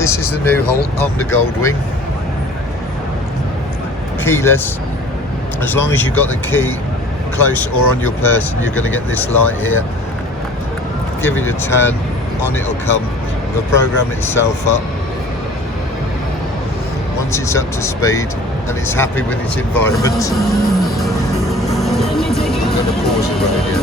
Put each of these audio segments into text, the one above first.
This is the new Honda Gold Wing, keyless. As long as you've got the key close or on your person, you're going to get this light here. Give it a turn, on it'll come. It'll program itself up. Once it's up to speed and it's happy with its environment, I'm going to pause it right here.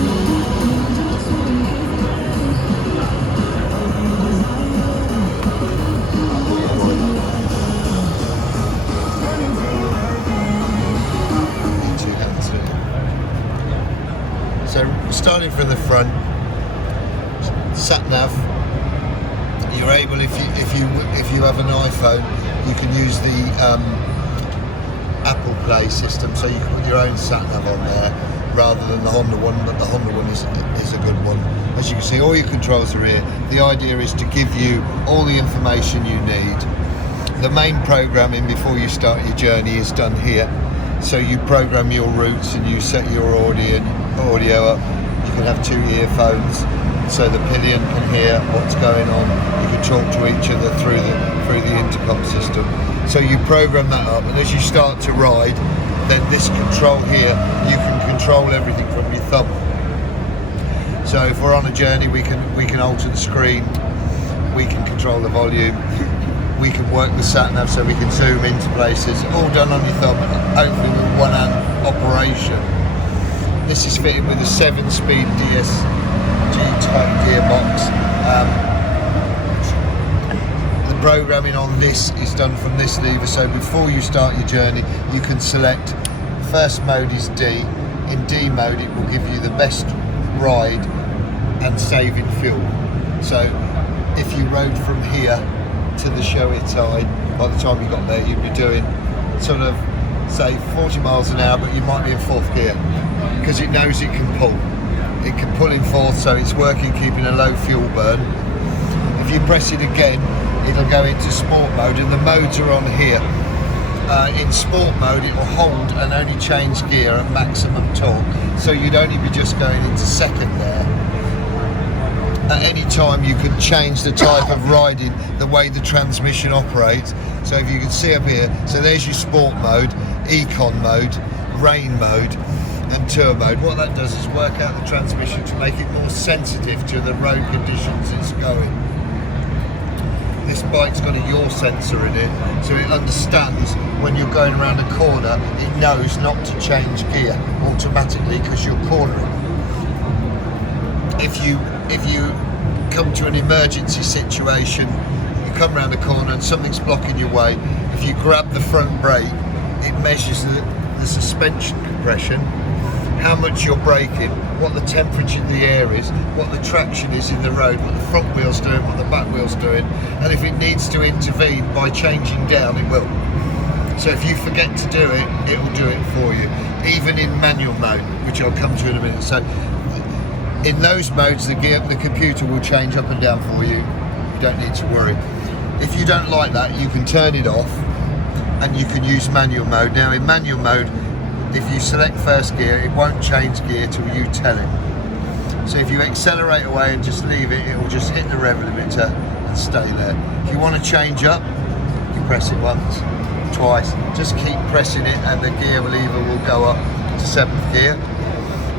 So starting from the front, sat nav. You're able, if you have an iPhone, you can use the Apple Play system, so you can put your own sat nav on there rather than the Honda one. But the Honda one is a good one. As you can see, all your controls are here. The idea is to give you all the information you need. The main programming before you start your journey is done here. So you program your routes and you set your audio up. You can have 2 earphones, so the pillion can hear what's going on. You can talk to each other through the intercom system. So you program that up, and as you start to ride, then this control here, you can control everything from your thumb. So if we're on a journey, we can alter the screen, we can control the volume, we can work the sat nav so we can zoom into places, all done on your thumb, hopefully with one hand operation. This is fitted with a 7-speed DSG type gearbox. The programming on this is done from this lever, so before you start your journey, you can select, first mode is D. In D mode, it will give you the best ride and saving fuel. So if you rode from here to the Shoei side, by the time you got there, you'd be doing sort of, say, 40 miles an hour, but you might be in 4th gear, because it knows it can pull. It can pull in 4th, so it's working, keeping a low fuel burn. If you press it again, it'll go into sport mode, and the modes are on here. In sport mode, it will hold and only change gear at maximum torque, so you'd only be just going into 2nd there. At any time you can change the type of riding, the way the transmission operates. So if you can see up here, so there's your sport mode, econ mode, rain mode and tour mode. What that does is work out the transmission to make it more sensitive to the road conditions it's going. This bike's got a yaw sensor in it, so it understands when you're going around a corner, it knows not to change gear automatically because you're cornering. If you come to an emergency situation, you come around a corner and something's blocking your way, if you grab the front brake, it measures the suspension compression, how much you're braking, what the temperature in the air is, what the traction is in the road, what the front wheel's doing, what the back wheel's doing, and if it needs to intervene by changing down, it will. So if you forget to do it, it will do it for you, even in manual mode, which I'll come to in a minute. So in those modes, the computer will change up and down for you. You don't need to worry. If you don't like that, you can turn it off and you can use manual mode. Now in manual mode, if you select 1st gear, it won't change gear till you tell it. So if you accelerate away and just leave it, it will just hit the rev limiter and stay there. If you want to change up, you press it once, twice, just keep pressing it and the gear lever will go up to 7th gear.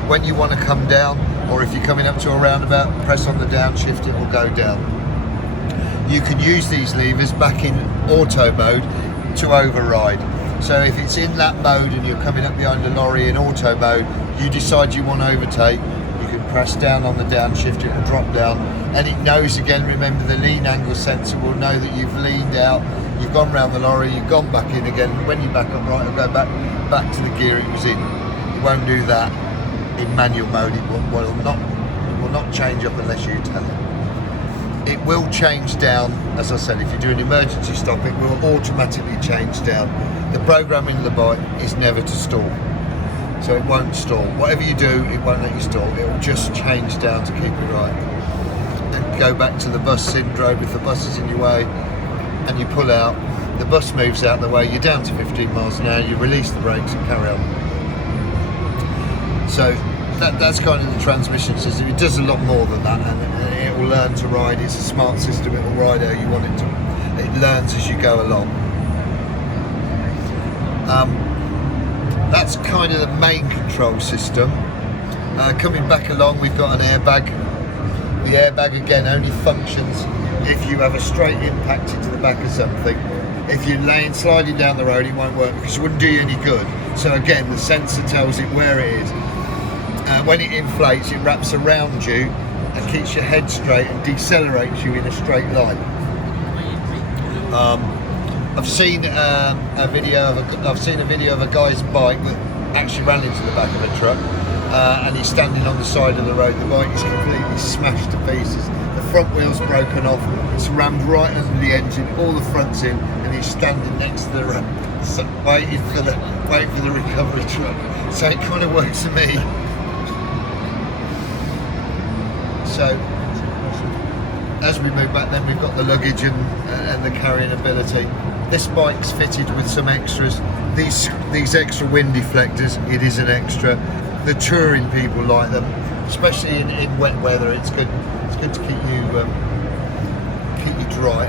When you want to come down, or if you're coming up to a roundabout, press on the downshift, it will go down. You can use these levers back in auto mode to override. So if it's in that mode and you're coming up behind a lorry in auto mode, you decide you want to overtake, you can press down on the downshift, it will drop down, and it knows again, remember the lean angle sensor will know that you've leaned out, you've gone round the lorry, you've gone back in again. When you're back upright, it'll go back to the gear it was in. It won't do that in manual mode. It will not change up unless you tell it. It will change down, as I said, if you do an emergency stop, it will automatically change down. The programming of the bike is never to stall, so it won't stall. Whatever you do, it won't let you stall. It will just change down to keep it right. And go back to the bus syndrome. If the bus is in your way and you pull out, the bus moves out the way, you're down to 15 miles an hour, you release the brakes and carry on. So that's kind of the transmission system. It does a lot more than that, and it will learn to ride. It's a smart system. It will ride how you want it to. it learns as you go along. That's kind of the main control system. Coming back along, we've got an airbag. The airbag again only functions if you have a straight impact into the back of something. If you're sliding down the road, it won't work because it wouldn't do you any good. So again, the sensor tells it where it is. When it inflates, it wraps around you and keeps your head straight and decelerates you in a straight line. I've seen a video of a guy's bike that actually ran into the back of a truck, and he's standing on the side of the road. The bike is completely smashed to pieces. The front wheel's broken off. It's rammed right under the engine. All the front's in, and he's standing next to the road, waiting for the recovery truck. So it kind of works for me. So as we move back, then we've got the luggage and the carrying ability. This bike's fitted with some extras. These extra wind deflectors, it is an extra. The touring people like them, especially in wet weather. It's good to keep you dry.